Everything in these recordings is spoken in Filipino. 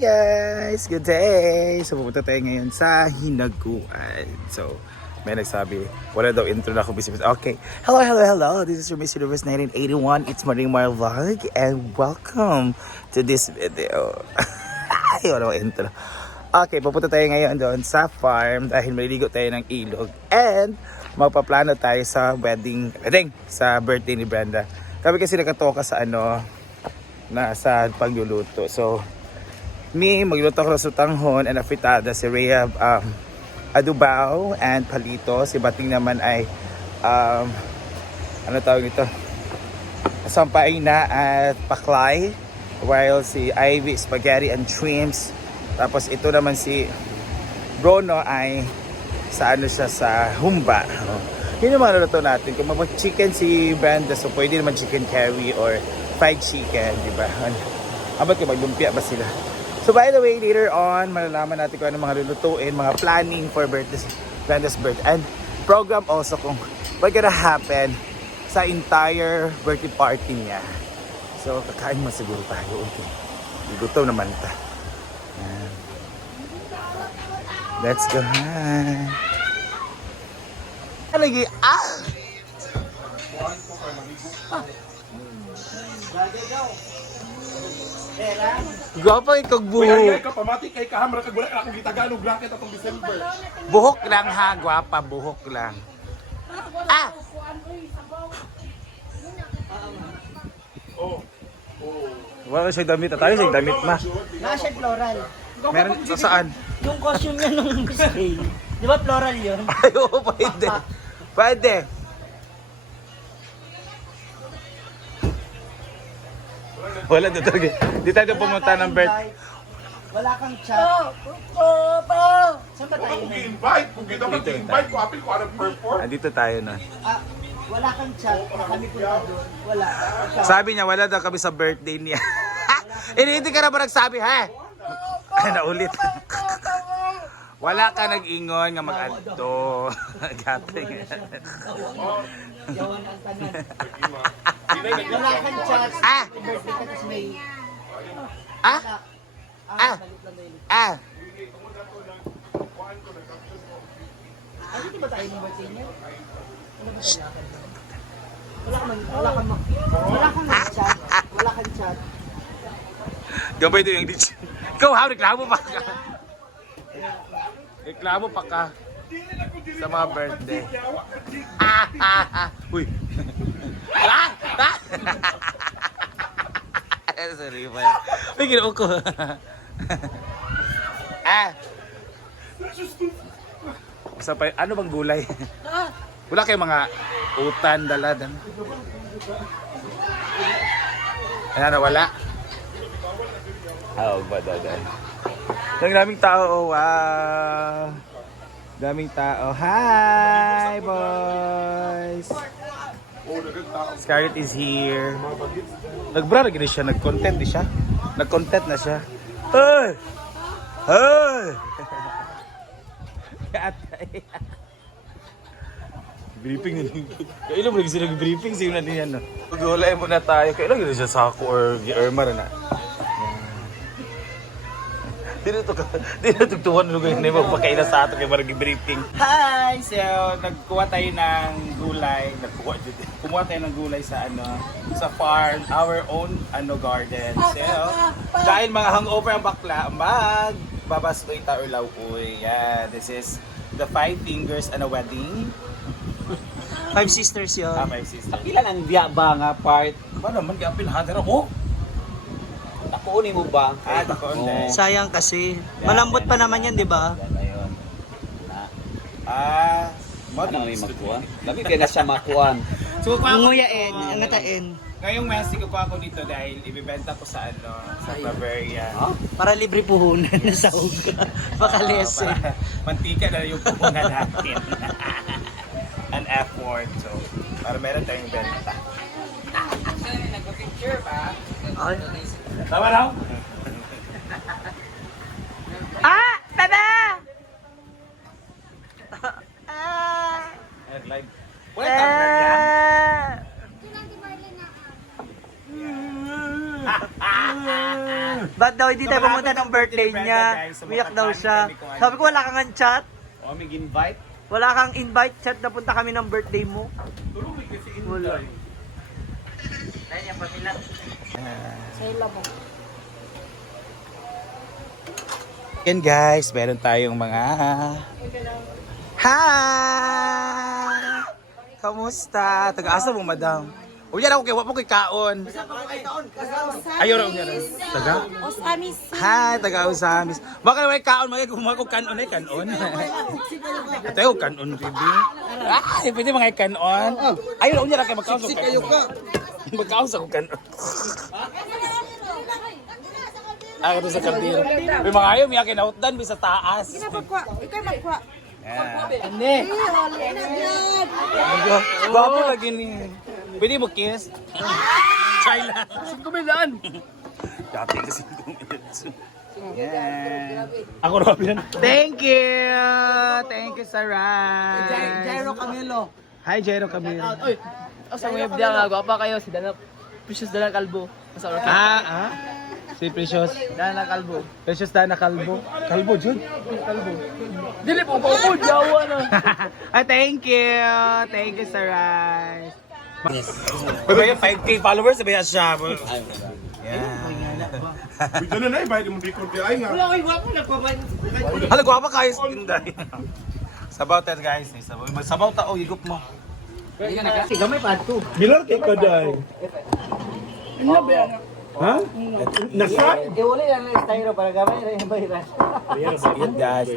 Guys, good day! So pupunta tayo ngayon sa Hinaguan. So may nagsabi, wala daw intro na ako bisibis. Okay, hello. This is your Miss Universe 1981. It's Marimar Vlog and welcome to this video. Ay, wala intro. Okay, pupunta tayo ngayon doon sa farm dahil maliligo tayo ng ilog. And magpaplano tayo sa wedding, sa birthday ni Brenda. Kami kasi nakatoka sa sa pagluluto. So magluto ako ng sutanghon and afitada. Si Rhea adubao and palito. Si Bating naman ay sampaina at paklay. While si Ivy spaghetti and shrimps. Tapos ito naman si Bruno ay sa sa humba. Yun yung mga naluto natin. Kung mag-chicken si Brenda, so pwede naman chicken curry or fried chicken, di ba? Abat ka maglumpia ba sila? So by the way, later on, malalaman natin kung ano mga lulutuin, mga planning for Brenda's birthday. And program also kung what gonna happen sa entire birthday party niya. So kakain mo siguro tayo. Okay. Gutom naman ta. Yan. Let's go. Lagi Gwapa ikog buhok. Ay, kapamati kay kahamra kag wala akong gitagalog lakit atong December. Buhok lang ha, gwapa, buhok lang. Oh. Wala siya damit, tayo siya damit ma. Nasa floral. Meron saan? Yung costume niya nung stay. Di ba floral yun? Ay, oo, pwede. Pwede. Wala dito. Di tayo pumunta ng birthday. Wala kang chat. Saan ba tayo Kung na? i-invite, kung kita mag-invite ko, apil ko anong perform. Dito tayo na. Wala kang chat. Kami punta doon. Wala. Sabi niya, wala daw kami sa birthday niya. Hindi ka na ba nagsabi, ha? Naulit. Wala ka nag-ingon nga mag-adto. Gating. Yawan ang tanan. Wala kang chat. Birthday ka tas may... Dito ba tayo ng birthday niya? Wala kang chat. Wala kang chat. Gabay ito yung ditch. Ikaw ha, reklamo pa ka. Reklamo pa ka. Sa mga birthday. Uy. Sorry pa yan. Uy, ginawa ko. Basta pa, ano bang gulay? Wala kayong mga utan, daladan. Ano, wala? Oo, ba, dadan. Ang daming tao, wow. Daming tao. Hi, boys. Scarlett is here. Nagbra lagi na siya, nag-content na siya. Nag-content na siya. Hey! Hey! Briefing na din. Kailan mo lagi sila nag-briefing? Sino na din yan, no? Pag-ulay muna tayo. Kailan gano'n siya sako or Irma na. Tinutugtuhan nung ganyan na yung magpakaila sa ato kaya marag briefing. Hi! So, nagkuha tayo ng gulay. Kumuha tayo ng gulay sa sa farm, our own garden. So, dahil mga hangover ang bakla, magbabastoy ta or lauoy. Yeah, this is the 5 fingers and a wedding. 5 sisters yun. 5 sisters. Pila ng biya ba nga part? Ba naman, kaya pinahadar ako. Takunin mo ba? Takoon din. Sayang kasi. Malambot pa naman yan, di ba? Ayun. Ano may makuha? Labi kaya na siya makuha. So, Nguyain, angatain. ngayong Messi ko ako dito dahil ibibenta ko sa sa Bavaria. Huh? Para libre puhunan na sa uga. Pakalese. Para mantika na yung pupunan natin. An effort. So, para meron tayong benta. Nag-picture pa. Tama daw? Bebe! Live. Wala camera niya. Ba't daw hindi tayo pumunta ng birthday niya. Umiyak daw siya. Sabi ko, wala kang chat. O, may invite. Wala kang invite chat na punta kami ng birthday mo. Wala. Ayun yung pamila. Yan guys, meron tayong mga... Hi! Kamusta? Taga-asa mo, madam? O yan ako kay wapo kay kaon. Ayaw raw niya. Taga? Osamis. Hi, taga-usamis. Baka may kaon, mga kumako kanon ay kanon. Ito yung kanon, baby. Ay, pwede mga kanon. Ayaw raw niya kay magkaon sa kanon. Magkaon sa kanon. Ah, ito sa kardiro. May mga ayaw, may kinautdan, may sa taas. Magkwa. Ikaw magkwa. Bapo lagi ni. Pwede mo kiss? Try lang. 5 minutes. Dati kasi 5 minutes. Yan. Ako Robin. Thank you. Thank you, Sarai. Jairo Camilo. Hi, Jairo Camilo. Sa web dia nga, gwapa kayo. Si Dana, Precious Dana Calvo. Si Precious. Dana Calvo. Precious Dana Calvo. Calvo, Jud? Dili po ko, Jawa na. Ah, thank you. Thank you, Sarai. Yes. 5K followers, sabi siya. Yan. Bigla na na, bayad mo di ko ay nga. Wala ko'y gwapo, nagpapain. Hala, guwapa kayo sa tinday. Sabaw tayo guys. Sabaw ta, higup mo. Hindi ka nagkasi, gamay pa ito. Bilar kay kaday. Ha? Nasa? Iuli lang ng styro para gamay rin yung bayras. Yan guys.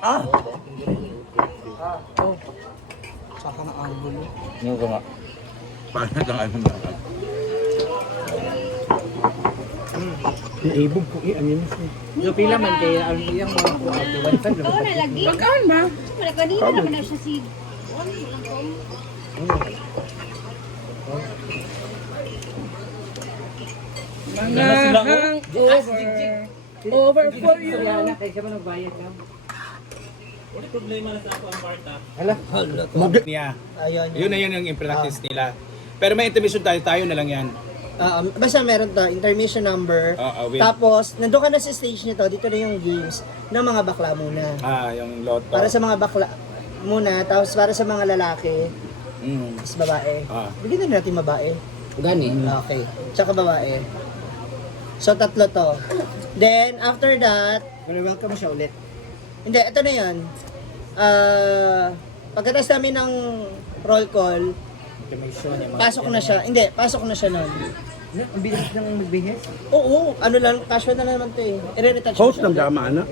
Ah! Saka ng angulo. Ngayon ko nga. Paano lang ano na? Naibog ko i-amin. So pila man kaya ang iyang mga po at 1.5 lang. Oo na lagi. Magkaan ba? Wala kanina naman na siya si... Over for you. Kaya siya ba nagbayad ka? Niya. Ayun. Yun na yun yung in-practice nila. Pero may intermission tayo na lang yan. Basta meron to, intermission number. Wait. Tapos, nandun ka na sa stage nito, dito na yung games ng mga bakla muna. Yung lotto. Para sa mga bakla muna, tapos para sa mga lalaki, Mm. tapos babae. Bigyan na natin babae. Gani. Okay. Tsaka babae. So, tatlo to. Then, after that, welcome mo siya ulit. Hindi, ito na yun. Pagkatapos namin ng roll call, pasok na siya. Hindi, pasok na siya nun. Ang bilis ng magbihis. Oo, ano lang, casual na naman to eh. I-retouch Host mo ng siya. dama, ana?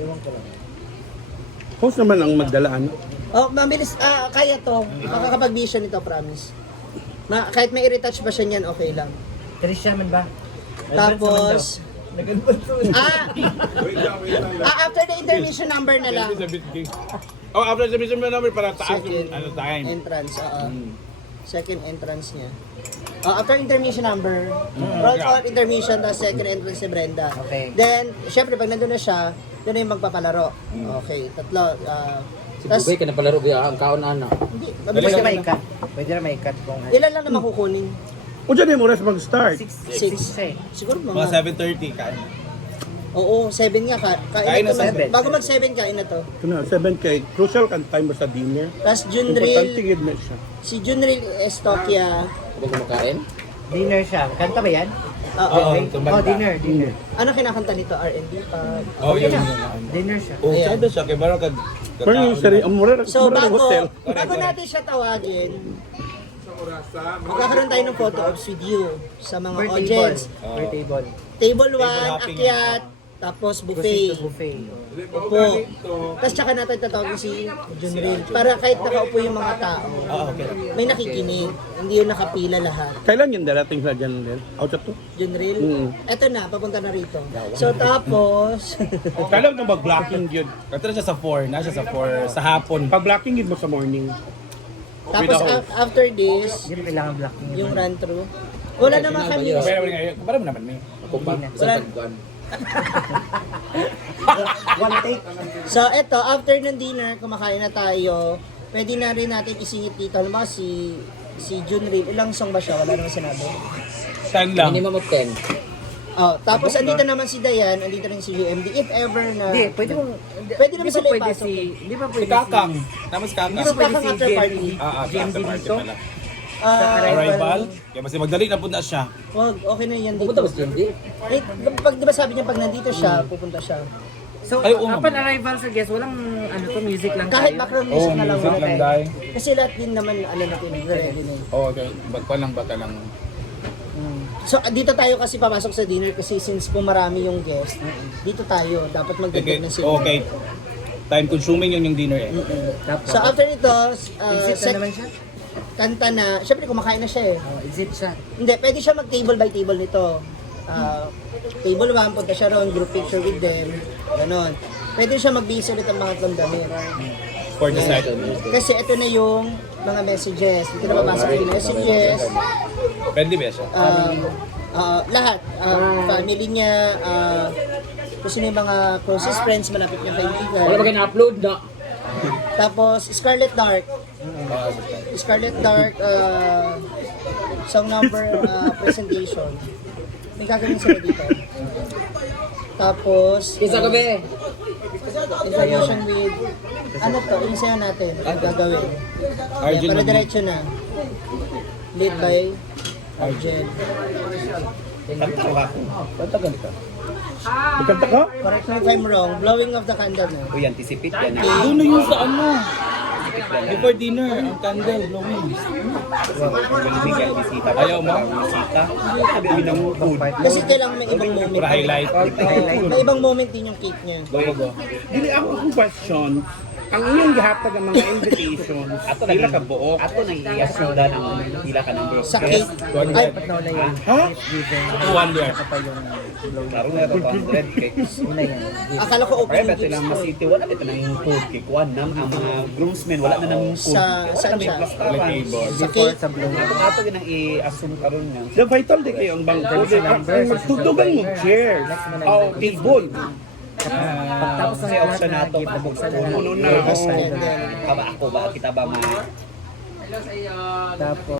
Host naman ang magdala, ano? Oh, mabilis. Kaya to. Makakapag-vision ito, promise. Kahit may i-retouch ba siya niyan, okay lang. Trisha man ba? Tapos, after the intermission number na lang. After the mission number para taas Second yung time. entrance, second entrance niya. After intermission number, roll call intermission, tapos second entrance ni Brenda. Okay. Then, syempre, pag nandun na siya, doon na yung magpapalaro. Okay, tatlo. Tapos, Bugay ka na palaro biya ang kaon ana. hindi, Pwede mabilis na na may cut. Pwede na may cut kung Ilan lang naman kukunin? O dyan yung oras mag-start. 6. Siguro Mga mga... 7:30 ka. Oo, 7 nga. Kain Kain na na seven. Bago mag 7, kain na to. Ito na, 7K. Crucial kan time mo sa dinner. Tapos Importante Junril, gid na siya. si Junril Estokia. Huwag kumakain. dinner siya. Kanta ba yan? Oo. Oh, dinner. Ano kinakanta nito? R&B pa? Oh, yun. Dinner siya. Oh, Ayan. sada siya kay baro kag Pero yung sari, ang mura So ng hotel. bago natin siya tawagin, magkakaroon tayo ng photo ops with you sa mga audience. Birthday ball. Table 1, hopping. akyat, tapos Buffet buffet. to buffet. Upo. Tapos tsaka natin tatawagin si Junril. Para kahit nakaupo yung mga tao, may nakikinig. Hindi yung nakapila lahat. Kailan yung darating sa dyan, Lel? Out to? Junril, Mm. eto na, papunta na rito. So tapos, Kailan na mag-blocking yun? Ito na siya sa 4, na siya sa 4 sa hapon. Pag-blocking yun mo sa morning. tapos after this, Hindi na kailangan blocking yung run through, wala naman kami. Para mo naman may. Ako pa Wala. sa pagkuan. One take. So eto, after ng dinner, kumakain na tayo, pwede na rin natin isingit dito. Halimbawa si Junril, ilang song ba siya? Wala naman sinabi. 10 lang. Minimum of 10. Oh, tapos andito naman si Dayan, andito rin si UMD. If ever na... Hindi, pwede mong... Pwede naman Di ba sila pwede ipasok. Di ba pwede Kakang. Tama si Kakang. Di ba pwede Kakang si after party. GMD? after party dito? pala. Arrival. Kaya mas magdali na punta siya. Wag, okay na yan Pupunta dito. ba si JMD? Eh, pag di ba sabi niya pag nandito siya, pupunta siya. So, Ay, oo upon naman. arrival sa guest, walang ano to, music lang Kahit tayo. background music na lang music wala lang tayo. dahil. Kasi lahat din naman, natin, ready na yun. Okay, bagpa lang baka lang. So, dito tayo kasi papasok sa dinner kasi since po marami yung guest, dito tayo, dapat magdagdag na sila. Okay. Time consuming yung dinner eh. Tapos, So, after ito, exit na naman siya? kanta na, syempre kumakain na siya eh. Oh, exit siya. Hindi, pwede siya mag-table by table nito. Table 1, punta siya ron, group picture with them, ganon. Pwede siya mag-base ulit ang mga damit. For the side. Kasi ito na yung mga messages. Dito na babasa yung messages. Pwede ba siya? Lahat. Family niya, kung sino yung mga closest friends, malapit niyang kaibigan. Wala ba kayo na-upload na? Tapos, Scarlet Dark. Scarlet Dark, song number presentation. May gagawin sila dito. Tapos, Kisa gabi. information with, ano to, yung sayo natin, ang gagawin. Arjun Para Magdi. diretso na. Lead by Arjen. Kanta ka? Nagkanta ka? Correct me if I'm wrong, blowing of the candle na. Uy, anticipate yan. Okay. Doon na yun sa ano. Before dinner, ang candle blowing. Bigyan bisita. Ayaw mo? Bisita. Sabi ng food. Kasi kailangan may ibang moment. Para highlight. May ibang moment din yung cake niya. Dili ako kung question, ang inyong gihatag ang mga invitations, Ato na ka buo. Ato na iasunda ng pila ka ng Sa cake. Ay, ha? Wonder. Laro na ito 100 cakes. akala ko Kaya opening ba't sila gifts mga to. city, wala dito na yung food cake. One nam, ang mga groomsmen, wala na ng food. Saan siya? Sa cake. Ato yun ang i-assume karon nga. The vital di kayo ang bangko. Ang magtutugan mo chairs. Oh, table. Tapos Kasi option na ito, pabuksan na. Puno na. Candle. Kaba ako ba, kita ba mga Tapos,